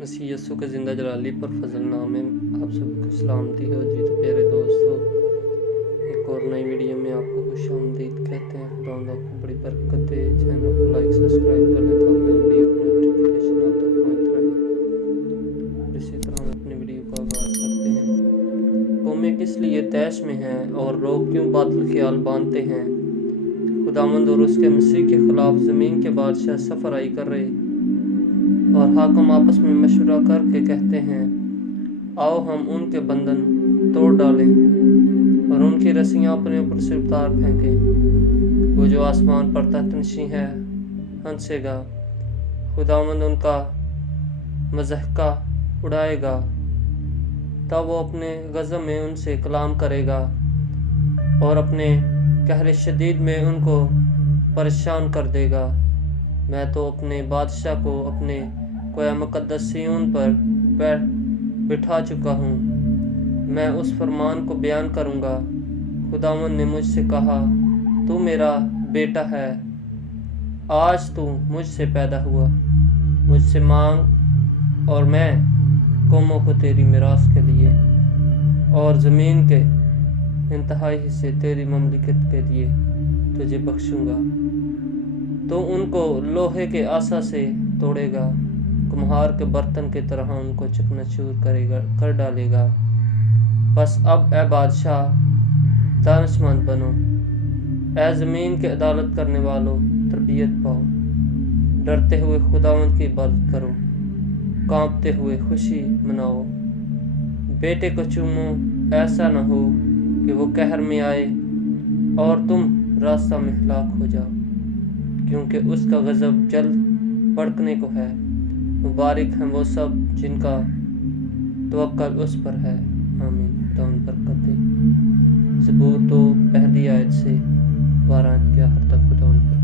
مسیح یسوع کے زندہ جلالی پر فضل نام ہے۔ آپ سب کو سلامتی ہو جی۔ تو پیارے دوستو، ایک اور نئی ویڈیو میں آپ کو خوش آمدید کہتے ہیں۔ خدا آپ کو بڑی برکت دے۔ چینل کو لائک سبسکرائب کر لیں تاکہ نئی ویڈیو کی نوٹیفیکیشن آپ تک پہنچ رہے۔ اور اسی طرح ہم اپنی ویڈیو کا آغاز کرتے ہیں۔ قومیں کس لیے طیش میں ہیں اور لوگ کیوں باطل خیال باندھتے ہیں؟ خداوند اور اس کے مسیح کے خلاف زمین کے بادشاہ سفر آئی کر رہے اور حاکم آپس میں مشورہ کر کے کہتے ہیں، آؤ ہم ان کے بندھن توڑ ڈالیں اور ان کی رسیاں اپنے اوپر سے اتار پھینکیں۔ وہ جو آسمان پر تحت نشین ہے ہنسے گا، خداوند ان کا مضحکہ اڑائے گا۔ تب وہ اپنے غضب میں ان سے کلام کرے گا اور اپنے قہر شدید میں ان کو پریشان کر دے گا۔ میں تو اپنے بادشاہ کو اپنے کوہ مقدس صیون پر بٹھا چکا ہوں۔ میں اس فرمان کو بیان کروں گا۔ خداوند نے مجھ سے کہا، تو میرا بیٹا ہے، آج تو مجھ سے پیدا ہوا۔ مجھ سے مانگ اور میں قوموں کو تیری میراث کے لیے اور زمین کے انتہائی حصے تیری مملکت کے لیے تجھے بخشوں گا۔ تو ان کو لوہے کے عصا سے توڑے گا، کمہار کے برتن کی طرح ان کو چکنا چور کر ڈالے گا۔ بس اب اے بادشاہ دانشمند بنو، اے زمین کے عدالت کرنے والوں تربیت پاؤ۔ ڈرتے ہوئے خداوند کی عبادت کرو، کانپتے ہوئے خوشی مناؤ۔ بیٹے کو چومو، ایسا نہ ہو کہ وہ قہر میں آئے اور تم راستہ میں ہلاک ہو جاؤ، کیونکہ اس کا غضب جلد بھڑکنے کو ہے۔ مبارک ہیں وہ سب جن کا توکل اس پر ہے۔ آمین۔ خداوند برکت دے۔ زبور 2 پہلی آیت سے 12 آیت کے آخر تک خداوند برکت دے۔